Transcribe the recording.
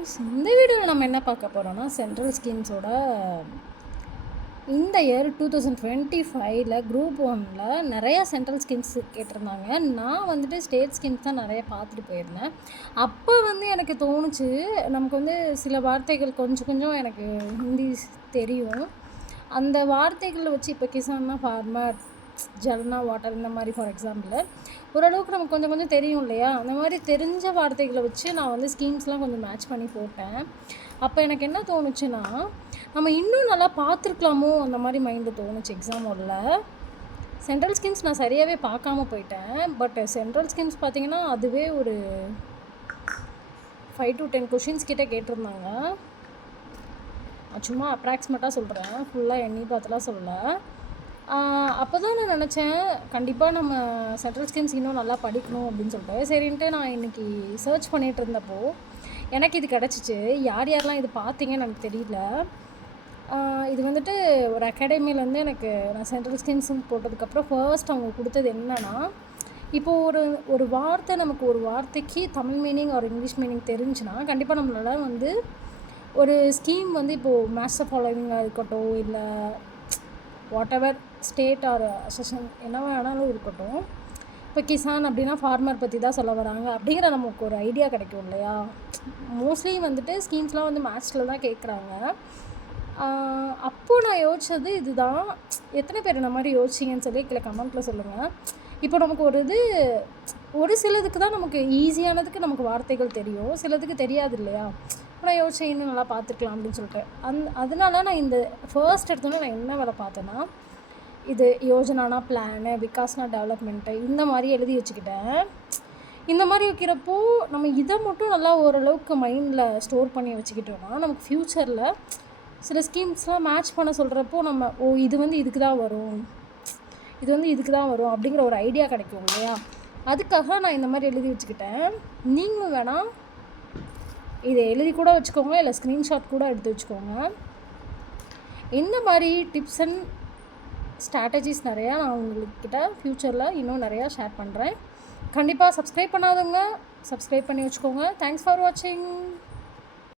Friends, இந்த வீடியோவில் நம்ம என்ன பார்க்க போகிறோம்னா சென்ட்ரல் ஸ்கீம்ஸோட இந்த இயர் 2025 குரூப் 1 நிறையா சென்ட்ரல் ஸ்கீம்ஸ் கேட்டிருந்தாங்க. நான் வந்துட்டு ஸ்டேட் ஸ்கீம்ஸ் தான் நிறைய பார்த்துட்டு போயிருந்தேன். அப்போ எனக்கு தோணுச்சு, நமக்கு சில வார்த்தைகள் கொஞ்சம் கொஞ்சம் எனக்கு ஹிந்தி தெரியும். அந்த வார்த்தைகளை வச்சு இப்போ கிசான்னா ஃபார்மர், ஜல்னா வாட்டர், இந்த மாதிரி ஃபார் எக்ஸாம்பிள் ஓரளவுக்கு நமக்கு கொஞ்சம் கொஞ்சம் தெரியும் இல்லையா? அந்த மாதிரி தெரிஞ்ச வார்த்தைகளை வச்சு நான் ஸ்கீம்ஸ்லாம் கொஞ்சம் மேட்ச் பண்ணி போட்டேன். அப்போ எனக்கு என்ன தோணுச்சுன்னா, நம்ம இன்னும் நல்லா பார்த்துருக்கலாமோ அந்த மாதிரி மைண்டு தோணுச்சு. எக்ஸாம் ஹாலில் சென்ட்ரல் ஸ்கீம்ஸ் நான் சரியாகவே பார்க்காம போயிட்டேன். பட் சென்ட்ரல் ஸ்கீம்ஸ் பார்த்திங்கன்னா அதுவே ஒரு 5 to 10 கொஷின்ஸ் கிட்டே கேட்டிருந்தாங்க. சும்மா அப்ராக்சிமேட்டாக சொல்கிறேன், ஃபுல்லாக எண்ணி பார்த்துலாம் சொல்லலை. அப்போ தான் நான் நினச்சேன், கண்டிப்பாக நம்ம சென்ட்ரல் ஸ்கீம்ஸ் இன்னும் நல்லா படிக்கணும் அப்படின்னு சொல்லிட்டு சரின்ட்டு நான் இன்றைக்கி சர்ச் பண்ணிகிட்டு இருந்தப்போ எனக்கு இது கிடச்சிச்சு. யாரெல்லாம் இது பார்த்தீங்கன்னு எனக்கு தெரியல. இது ஒரு அகாடமிலேருந்து எனக்கு நான் சென்ட்ரல் ஸ்கீம்ஸ்ன்னு போட்டதுக்கப்புறம் ஃபர்ஸ்ட் அவங்க கொடுத்தது என்னென்னா, இப்போது ஒரு வார்த்தை, நமக்கு ஒரு வார்த்தைக்கு தமிழ் மீனிங் ஒரு இங்கிலீஷ் மீனிங் தெரிஞ்சுன்னா கண்டிப்பாக நம்மளால் ஒரு ஸ்கீம் இப்போது மாஸ்டர் ஃபாலோவிங்காக இருக்கட்டும், இல்லை whatever state or association என்ன வேணாலும் இருக்கட்டும், இப்போ கிசான் அப்படின்னா ஃபார்மர் பற்றி தான் சொல்ல வராங்க அப்படிங்கிற நமக்கு ஒரு ஐடியா கிடைக்கும் இல்லையா? மோஸ்ட்லி ஸ்கீம்ஸ்லாம் மேத்ஸில் தான் கேட்குறாங்க. அப்போது நான் யோசித்தது இதுதான். எத்தனை பேர் இந்த மாதிரி யோசிச்சிங்கன்னு சொல்லி கீழே கமெண்ட்டில் சொல்லுங்கள். இப்போ நமக்கு ஒரு சிலதுக்கு தான் நமக்கு ஈஸியானதுக்கு நமக்கு வார்த்தைகள் தெரியும், சிலதுக்கு தெரியாது இல்லையா? நான் யோசிச்சேன் இன்னும் நல்லா பார்த்துக்கலாம் அப்படின்னு சொல்லிட்டு. அதனால நான் இந்த ஃபர்ஸ்ட் எடுத்தோன்னே நான் என்ன வேலை பார்த்தேன்னா, இது யோஜனானா பிளானு, விகாஸ்னா டெவலப்மெண்ட்டு, இந்த மாதிரி எழுதி வச்சுக்கிட்டேன். இந்த மாதிரி வைக்கிறப்போ நம்ம இதை மட்டும் நல்லா ஓரளவுக்கு மைண்டில் ஸ்டோர் பண்ணி வச்சுக்கிட்டோன்னா நமக்கு ஃப்யூச்சரில் சில ஸ்கீம்ஸ்லாம் மேட்ச் பண்ண சொல்கிறப்போ நம்ம இது இதுக்கு தான் வரும், இதுக்கு தான் வரும் அப்படிங்கிற ஒரு ஐடியா கிடைக்கும் இல்லையா? அதுக்காக நான் இந்த மாதிரி எழுதி வச்சுக்கிட்டேன். நீங்களும் வேணால் இதை எழுதி கூட வச்சுக்கோங்க, இல்லை ஸ்க்ரீன்ஷாட் கூட எடுத்து வச்சுக்கோங்க. இந்த மாதிரி டிப்ஸ் அண்ட் ஸ்ட்ராட்டஜிஸ் நிறையா நான் உங்கள்கிட்ட ஃப்யூச்சரில் இன்னும் நிறையா ஷேர் பண்ணுறேன். கண்டிப்பாக சப்ஸ்கிரைப் பண்ணாதவங்க சப்ஸ்கிரைப் பண்ணி வச்சுக்கோங்க. தேங்க்ஸ் ஃபார் வாட்சிங்.